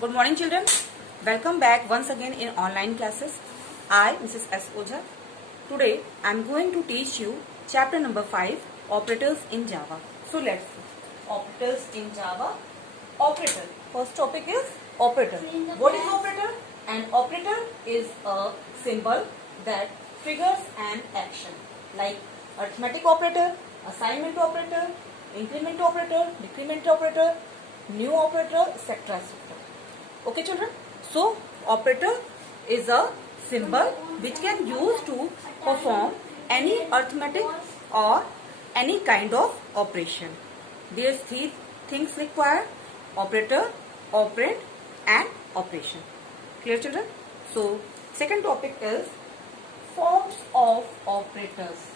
Good morning, children. Welcome back once again in online classes. I, Mrs. S. Ojha. Today, I am going to teach you chapter number 5, Operators in Java. So, let's see. Operators in Java. Operator. First topic is operator. What is operator? An operator is a symbol that triggers an action, like arithmetic operator, assignment operator, increment operator, decrement operator, new operator, etc. etc. Okay, children. So, operator is a symbol which can use to perform any arithmetic or any kind of operation. There are three things required: operator, operand, and operation. Clear, children? So, second topic is forms of operators.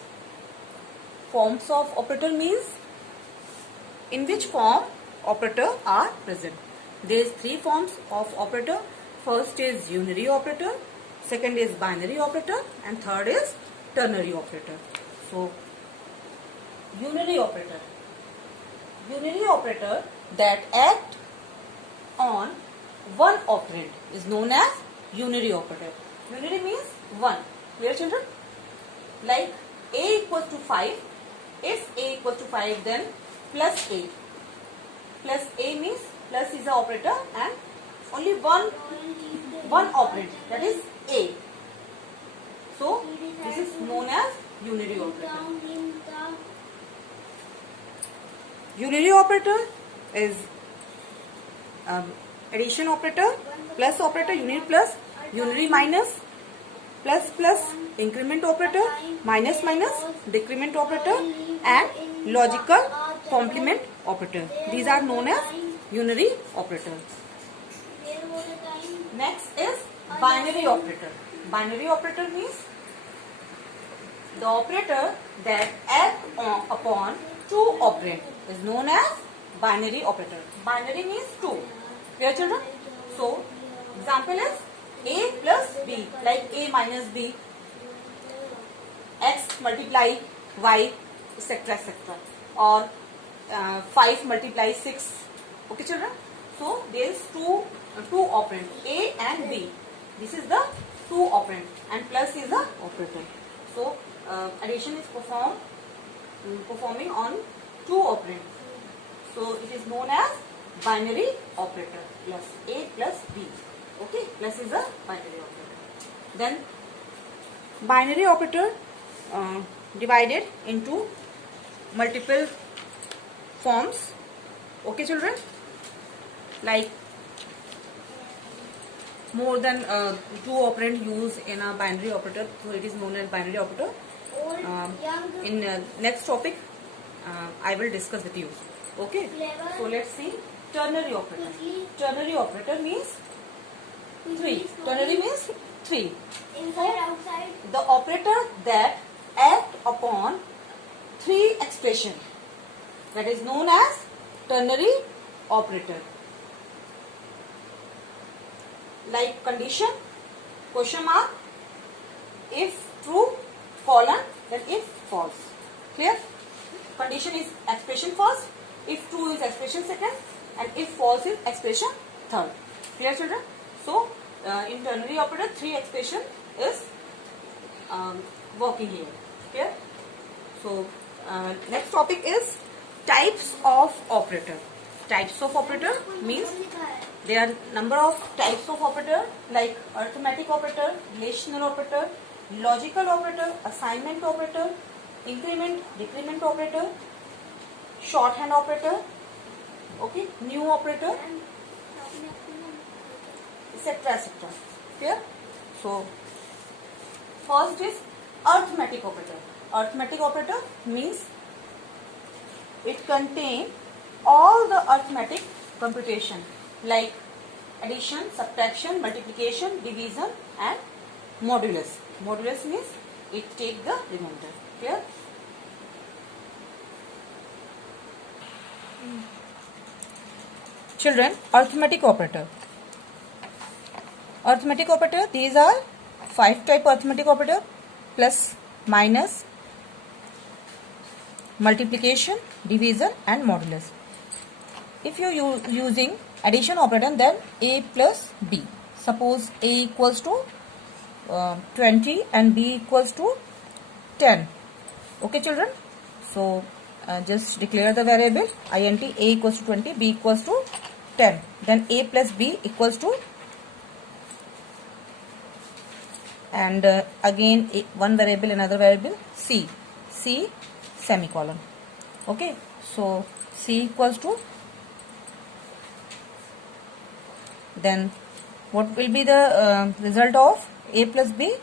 Forms of operator means in which form operator are present. There is three forms of operator. First is unary operator, second is binary operator, and third is ternary operator. So, unary operator. Unary operator that act on one operand is known as unary operator. Unary means one. Clear, children? Like a equals to 5. If a equals to 5, then plus a. Plus a means plus is the operator and only one operand, that is a. So this is known as unary operator. Unary operator is addition operator, plus operator, unary plus, unary minus, plus plus, increment operator, minus minus, decrement operator, and logical complement operator. These are known as unary operators. Next is binary operator. Binary operator means the operator that acts upon two operands is known as binary operator. Binary means two. Clear, children? So, example is a plus b, like a minus b, x multiply y, etc. etc. or 5 multiply 6. Okay, children? So, there is two operand, a and b. This is the two operand and plus is the operator. So, addition is performing on two operands. So, it is known as binary operator, plus a plus b. Okay, plus is a binary operator. Then, binary operator divided into multiple forms. Okay, children? Like more than two operand used in a binary operator, so it is known as binary operator. In next topic, I will discuss with you. Okay. So let's see ternary operator. Ternary operator means 3. Ternary means 3. So the operator that act upon 3 expression, that is known as ternary operator. Like condition, question mark, if true, colon, then if false. Clear? Condition is expression first, if true is expression second, and if false is expression third. Clear, children? So, in ternary operator, 3 expression is working here. Clear? So, next topic is types of operator. Types of operator means there are number of types of operator like arithmetic operator, relational operator, logical operator, assignment operator, increment, decrement operator, shorthand operator, okay, new operator, etc. etc. Clear? So, first is arithmetic operator. Arithmetic operator means it contains all the arithmetic computation like addition, subtraction, multiplication, division, and modulus. Modulus means it takes the remainder. Clear? Children, arithmetic operator. Arithmetic operator, these are 5 type arithmetic operator: plus, minus, multiplication, division, and modulus. If you are using addition operator, then a plus b. Suppose a equals to 20 and b equals to 10. Okay children, so just declare the variable int a equals to 20, b equals to 10, then a plus b equals to, and again one variable, another variable c semicolon. Okay, so c equals to, then what will be the result of a plus b?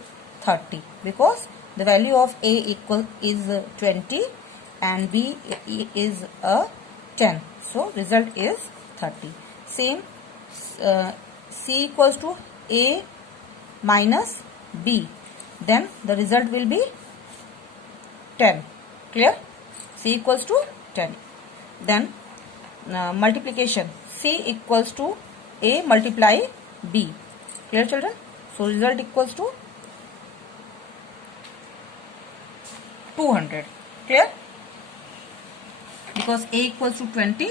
30, because the value of a is 20 and b is 10, so result is 30. Same, c equals to a minus b, then the result will be 10. Clear? C equals to 10. Then multiplication, c equals to a multiply b. Clear children? So result equals to 200. Clear? Because a equals to 20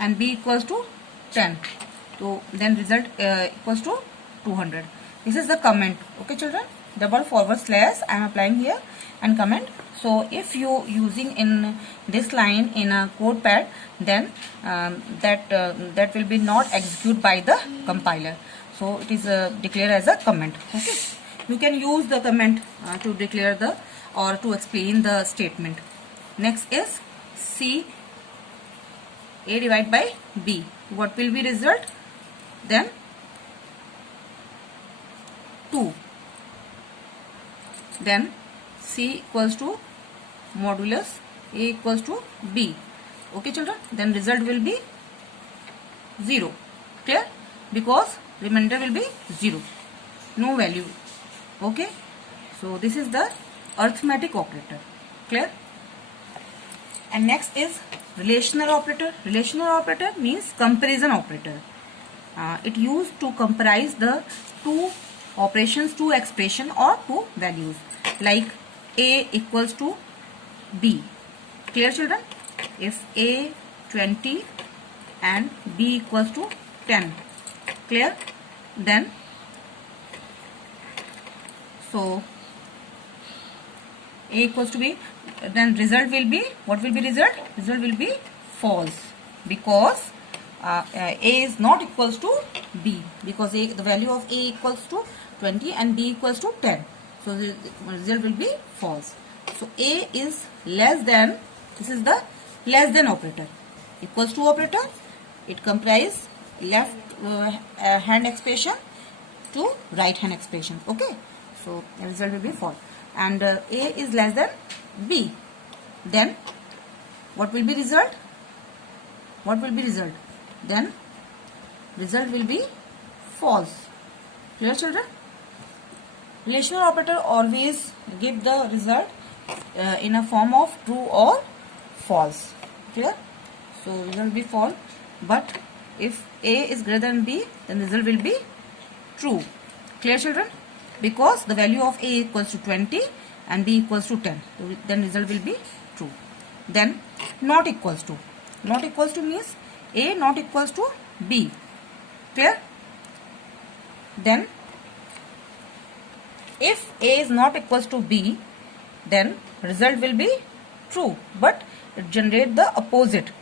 and b equals to 10, so then result equals to 200. This is the comment. Okay children, double forward slash I am applying here and comment. So if you using in this line in a code pad, then that will be not executed by the compiler, so it is declared as a comment. Okay, you can use the comment to declare the or to explain the statement. Next is c, a divided by b. What will be result? Then 2. Then c equals to modulus a equals to b. Okay children, then result will be 0. Clear? Because remainder will be 0, no value. Okay, so this is the arithmetic operator. Clear? And next is relational operator. Relational operator means comparison operator. It used to comprise the two operations, two expression or two values, like a equals to b. Clear children? If a 20 and b equals to 10. Clear? Then so a equals to b, then result will be, what will be result? Result will be false, because a is not equals to b, because the value of a equals to 20 and b equals to 10, so the result will be false. So a is less than, this is the less than operator. Equals to operator, it comprises left hand expression to right hand expression. Okay, so the result will be false. And a is less than b, then what will be result? What will be result? Then result will be false. Clear children? Relational operator always give the result in a form of true or false. Clear? So result will be false, but if a is greater than b, then result will be true. Clear children? Because the value of a equals to 20 and b equals to 10, then result will be true. Then not equals to. Not equals to means a not equals to b. Clear? Then if a is not equals to b, then result will be true, but it generate the opposite,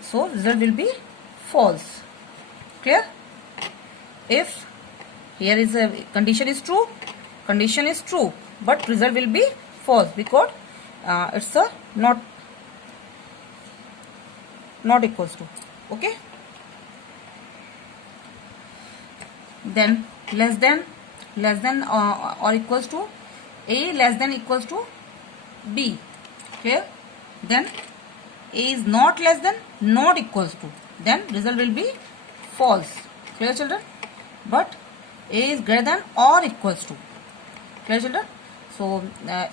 so result will be false. Clear? If here is a condition is true, but result will be false, because it's a not equals to. Okay, then less than or equals to, a less than equals to b. Clear? Then a is not less than, not equals to, then result will be false. Clear children? But a is greater than or equals to. Clear children? So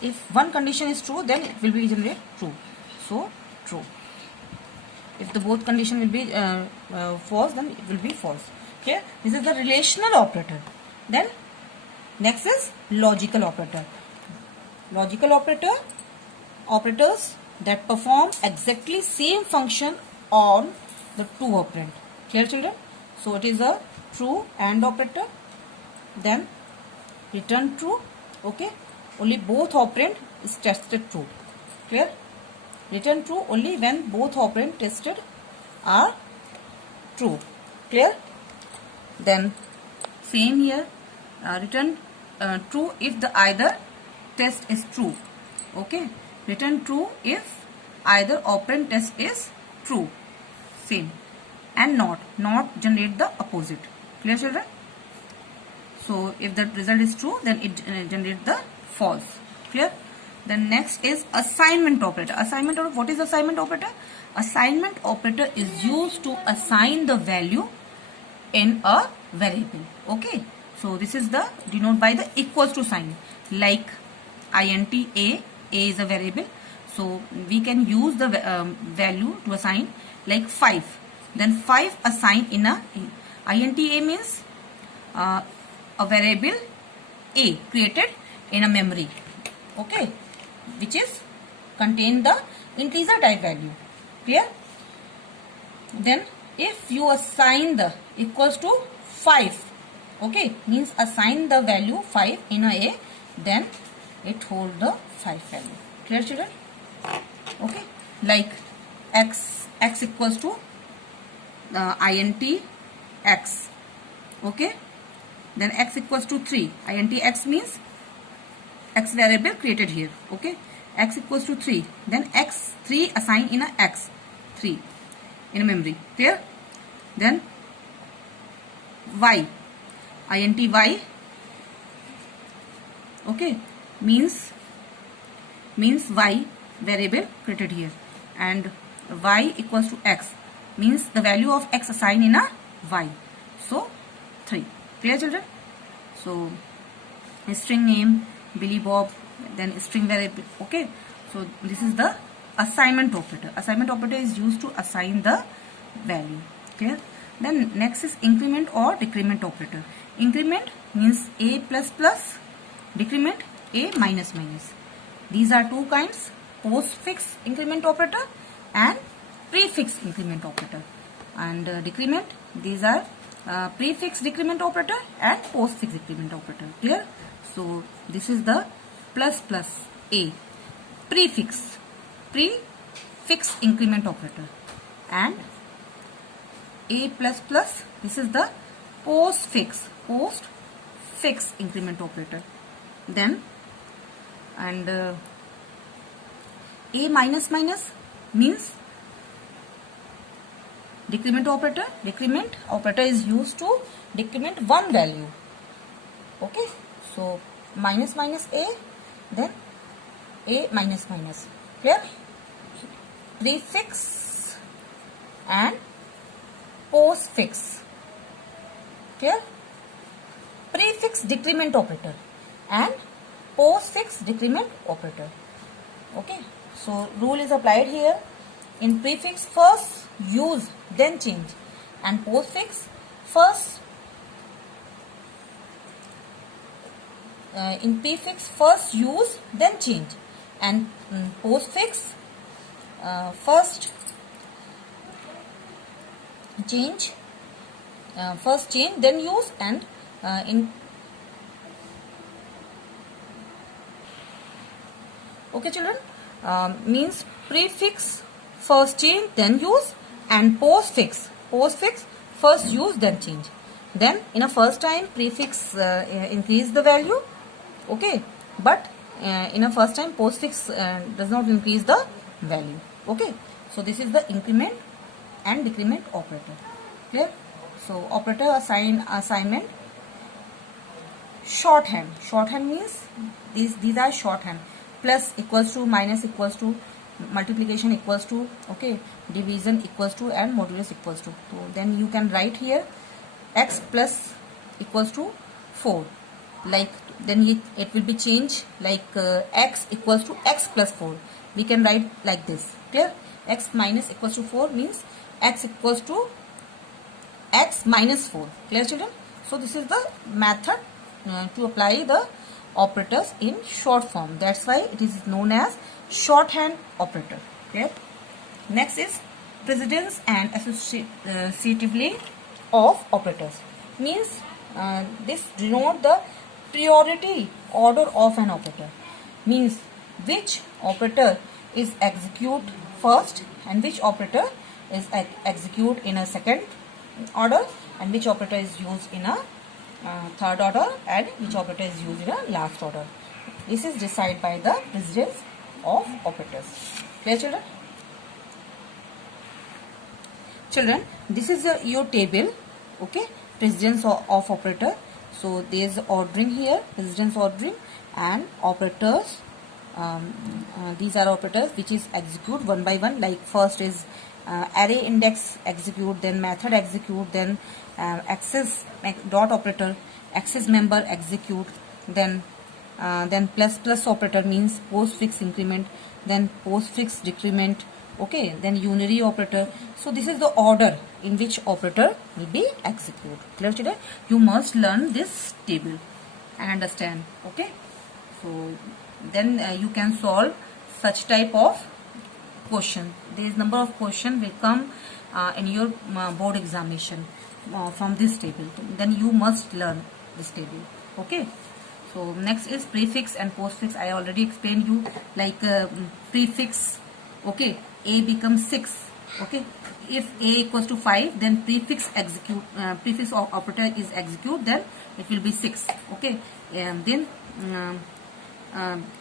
if one condition is true, then it will be generate true. So true. If the both condition will be false, then it will be false. Okay, this is the relational operator. Then next is logical operator. Logical operator, operators that perform exactly same function on the two operand. Clear children? So it is a true AND operator. Then return true. Okay, only both operand is tested true. Clear? Return true only when both operand tested are true. Clear? Then same here, return true if the either test is true. Okay, return true if either operand test is true. Same. And not generate the opposite. Clear, children? So if the result is true, then it generates the false. Clear? Then next is assignment operator. Assignment operator. What is assignment operator? Assignment operator is used to assign the value in a variable. Okay. So this is the denote by the equals to sign. Like int a is a variable. So we can use the value to assign like 5. Then 5 assign in a int a means a variable a created in a memory. Okay, which is contain the integer type value. Clear? Then if you assign the equals to 5, okay, means assign the value 5 in a, then it hold the 5 value. Clear, children? Okay, like x equals to int x. Okay, then x equals to 3. Int x means x variable created here. Okay, x equals to 3. Then x 3 assign in a x 3 in a memory. Clear? Then y int y. Okay, means y variable created here, and y equals to x means the value of x assigned in a y. So 3. Clear, children? So string name Billy Bob, then string variable. Okay, so this is the assignment operator. Assignment operator is used to assign the value. Clear? Then next is increment or decrement operator. Increment means a plus plus, decrement a minus minus. These are two kinds: postfix increment operator and prefix increment operator. And decrement, these are prefix decrement operator and postfix decrement operator. Clear? So this is the plus plus a prefix increment operator, and a plus plus, this is the postfix increment operator. Then and a minus minus means decrement operator. Decrement operator is used to decrement one value. Okay, so minus minus a, then a minus minus. Clear? Prefix and postfix. Clear? Prefix decrement operator and postfix decrement operator. Okay, so rule is applied here. In prefix, first use then change, and postfix first in prefix first use then change, and postfix first change then use, and in okay, children, means prefix first change then use, and postfix first use then change. Then in a first time prefix increase the value, okay, but in a first time postfix does not increase the value. Okay, so this is the increment and decrement operator. Clear? So operator assignment. Shorthand means these are shorthand. Plus equals to, minus equals to, multiplication equals to, okay, division equals to, and modulus equals to. So then you can write here x plus equals to 4. Like then it will be changed like x equals to x plus 4. We can write like this. Clear? X minus equals to 4 means x equals to x minus 4. Clear, children? So this is the method to apply the operators in short form. That's why it is known as shorthand operator. Clear? Next is precedence and associatively of operators. Means this denote the priority order of an operator. Means which operator is execute first and which operator is execute in a second order, and which operator is used in a third order, and which operator is used in a last order. This is decided by the precedence of operators. Clear, children? Children, this is your table. Okay, precedence of operator. So there is ordering here, precedence ordering, and operators. These are operators which is execute one by one. Like first is array index execute, then method execute, then access dot operator, access member execute, then plus operator means postfix increment, then postfix decrement. Okay, then unary operator. So this is the order in which operator will be executed. Clear, children? You must learn this table and understand. Okay, so then you can solve such type of question. There is number of question will come in your board examination from this table. Then you must learn this table. Okay. So next is prefix and postfix. I already explained you, like prefix. Okay, a becomes 6. Okay, if a equals to 5, then prefix execute. Prefix operator is execute. Then it will be 6. Okay, and then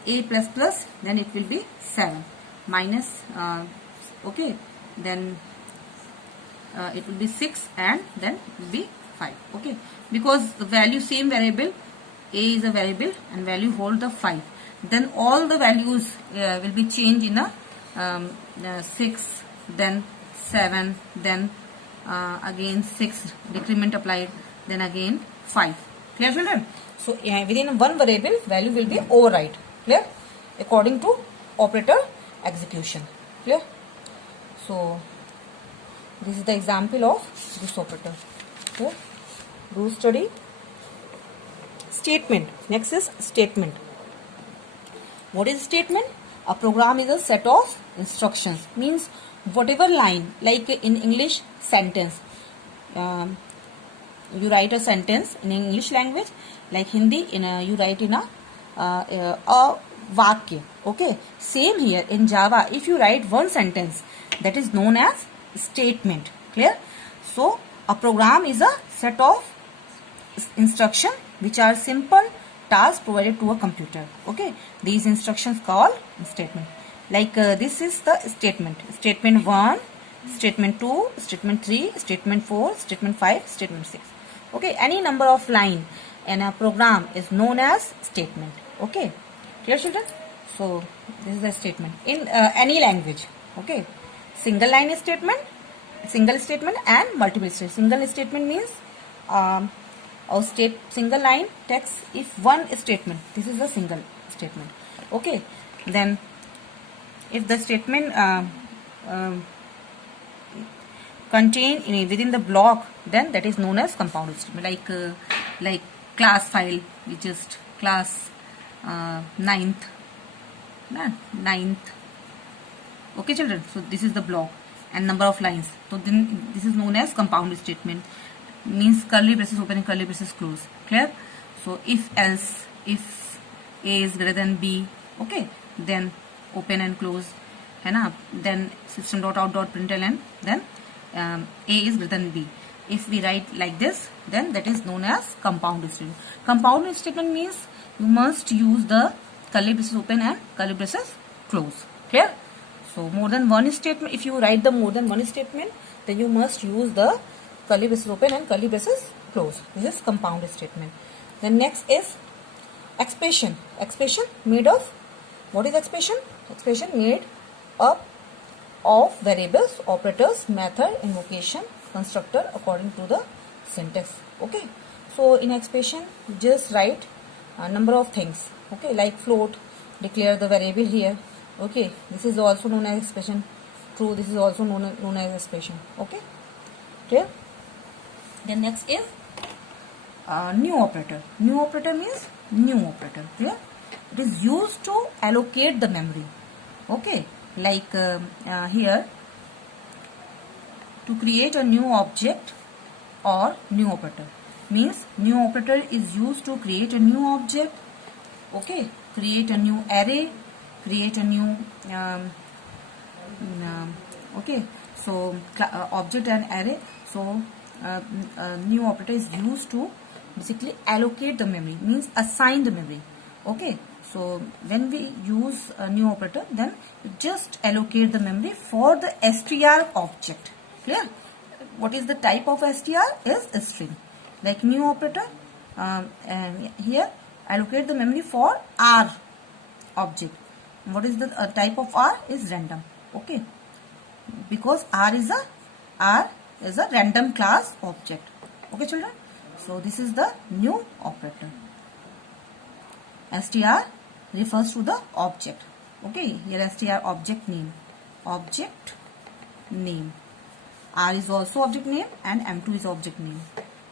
a plus plus, then it will be 7 minus. Okay, then it will be 6 and then it will be 5. Okay, because the value same variable, a is a variable and value hold the 5. Then all the values will be changed in a 6, then 7, then again 6, decrement applied, then again 5. Clear, children? So within one variable, value will be override. Clear? According to operator execution. Clear? So this is the example of this operator. Clear? Do study. Statement. Next is statement. What is statement? A program is a set of instructions. Means whatever line, like in English sentence. You write a sentence in English language, like Hindi, you write in a vakya. Okay, same here in Java. If you write one sentence, that is known as statement. Clear? So a program is a set of instruction which are simple tasks provided to a computer. Okay, these instructions called statement. Like this is the statement. Statement 1, statement 2, statement 3, statement 4, statement 5, statement 6. Okay, any number of line in a program is known as statement. Okay, clear, children? So this is the statement in any language. Okay, single line statement, single statement, and multiple statement. Single statement means single line text if one statement. This is a single statement. Okay, then if the statement contain within the block, then that is known as compound statement. Like class file, which is class ninth. Okay, children. So this is the block and number of lines. So then this is known as compound statement. Means curly braces open and curly braces close. Clear? So if else, if a is greater than b, okay, then open and close, है ना? Then system dot out dot println, then a is greater than b. If we write like this, then that is known as compound statement. Compound statement means you must use the curly braces open and curly braces close. Clear? So more than one statement. If you write the more than one statement, then you must use the curly braces open and curly braces close. This is compound statement. Then next is expression. Expression made of, what is expression? Expression made up of variables, operators, method, invocation, constructor according to the syntax. Okay. So in expression, just write a number of things. Okay, like float, declare the variable here. Okay, this is also known as expression. True, this is also known as expression. Okay, clear? Then next is new operator. New operator means new operator. Clear? It is used to allocate the memory. Okay, like here, to create a new object, or new operator. Means new operator is used to create a new object, okay, create a new array, create a new okay, so object and array. So new operator is used to basically allocate the memory, means assign the memory. Okay, so when we use a new operator, then we just allocate the memory for the str object. Clear? What is the type of str? Is a string. Like new operator, and here allocate the memory for r object. What is the type of r? Is random. Okay, because r is a random class object. Okay, children. So this is the new operator. str refers to the object. Okay, here str object name. Object name. R is also object name and M2 is object name.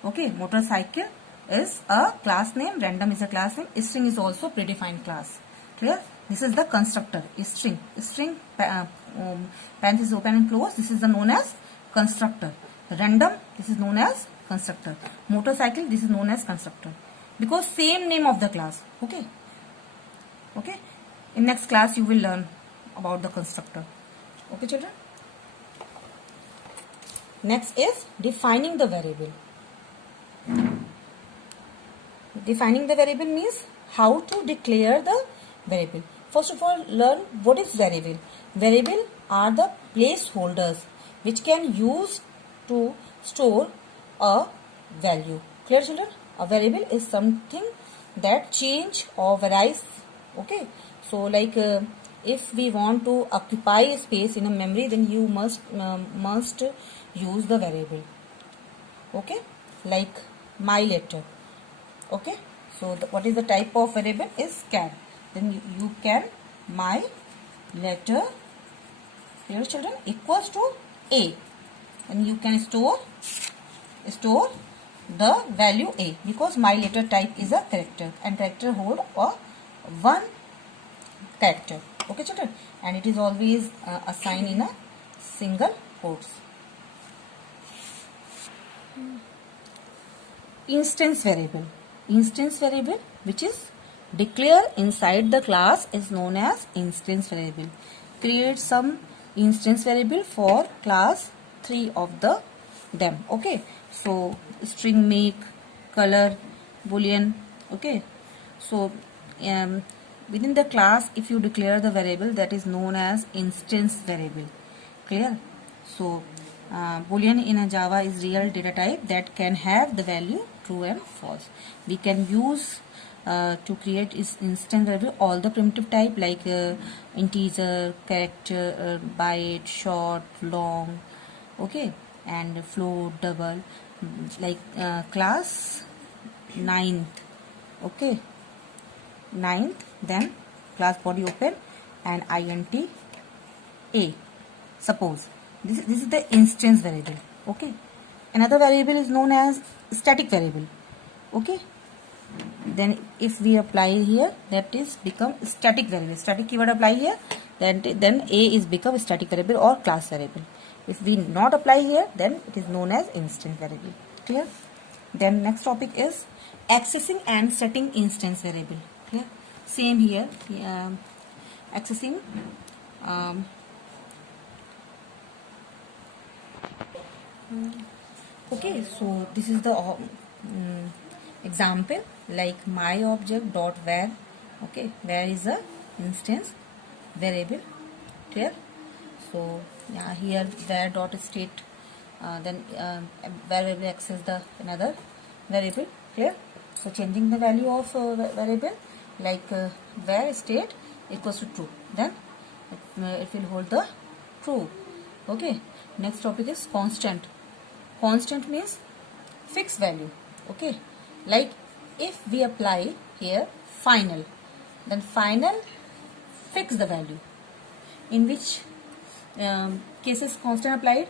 Okay, motorcycle is a class name, random is a class name, string is also predefined class. Clear? This is the constructor, string. String, parenthesis open and close, this is the known as constructor. Random, this is known as constructor. Motorcycle, this is known as constructor. Because same name of the class. Okay. Okay. In next class, you will learn about the constructor. Okay, children. Next is defining the variable. Defining the variable means how to declare the variable. First of all, learn what is variable. Variable are the placeholders which can use to store a value. Clear, children? A variable is something that change or varies. Okay, so like if we want to occupy space in a memory, then you must use the variable. Okay, like my letter. Okay, so what is the type of variable? Is char. Then you can my letter, here children, equals to a, and you can store the value a, because my letter type is a character and character hold one character. Okay, children, and it is always assigned in a single quotes. Instance variable. Instance variable which is declared inside the class is known as instance variable. Create some instance variable for class 3 of them. Okay, so string, make, color, boolean. Okay, so within the class, if you declare the variable, that is known as instance variable. Clear? So boolean in a Java is real data type that can have the value true and false. We can use to create is instance variable all the primitive type like integer, character, byte, short, long. Okay, and float, double, like class 9th. Okay, 9th, then class body open and int a. Suppose this is the instance variable. Okay, another variable is known as static variable. Okay, then if we apply here, that is become static variable. Static keyword apply here, then a is become static variable or class variable. If we not apply here, then it is known as instance variable. Clear? Then next topic is accessing and setting instance variable. Clear? Same here, accessing okay, so this is the example like my object dot var. Okay, var is a instance variable. Clear? So yeah, here var dot state, then var will access the another variable. Clear? So changing the value of variable like var state equals to true, then it will hold the true. Okay, next topic is constant. Constant means fixed value. Okay, like if we apply here final, then final fix the value. In which cases constant applied?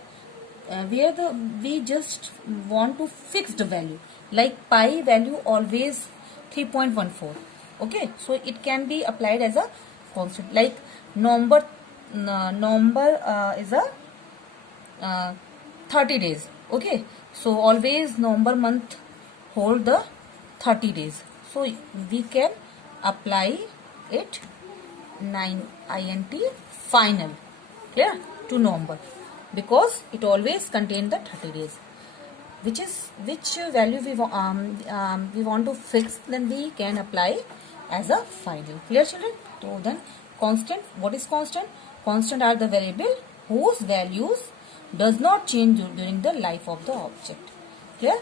Where we just want to fix the value, like pi value always 3.14. Okay, so it can be applied as a constant. Like number is a 30 days. Okay, So always November month hold the 30 days. So we can apply it 9 int final, clear, to November, because it always contain the 30 days. Which value we want to fix, then we can apply as a final. Clear, children? So then constant, what is constant? Constant are the variable whose values does not change during the life of the object. Clear?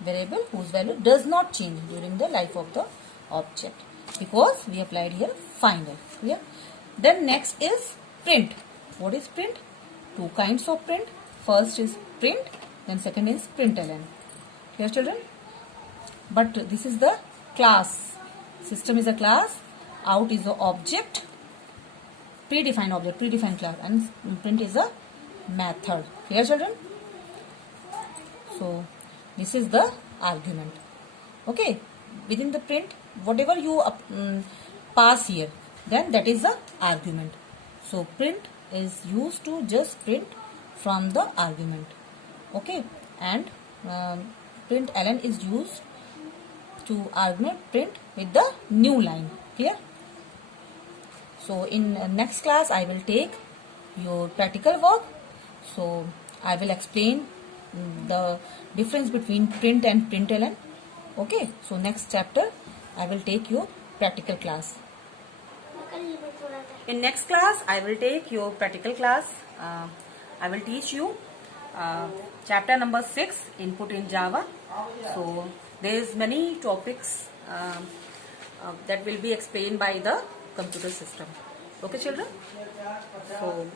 Variable whose value does not change during the life of the object, because we applied here final. Clear? Then next is print. What is print? Two kinds of print. First is print, then second is println. Clear, children? But this is the class. System is a class, out is the object, predefined object, predefined class, and print is a method. Clear, children? So this is the argument. Okay, within the print, whatever you pass here, then that is the argument. So print is used to just print from the argument. Okay, and println is used to argument print with the new line. Clear? So in next class I will take your practical work. So I will explain the difference between print and println. Okay, so next chapter I will take your practical class. In next class I will take your practical class. I will teach you chapter number 6, input in Java. So there is many topics that will be explained by the computer system. Okay, children? So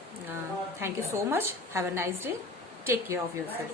thank you so much. Have a nice day. Take care of yourself.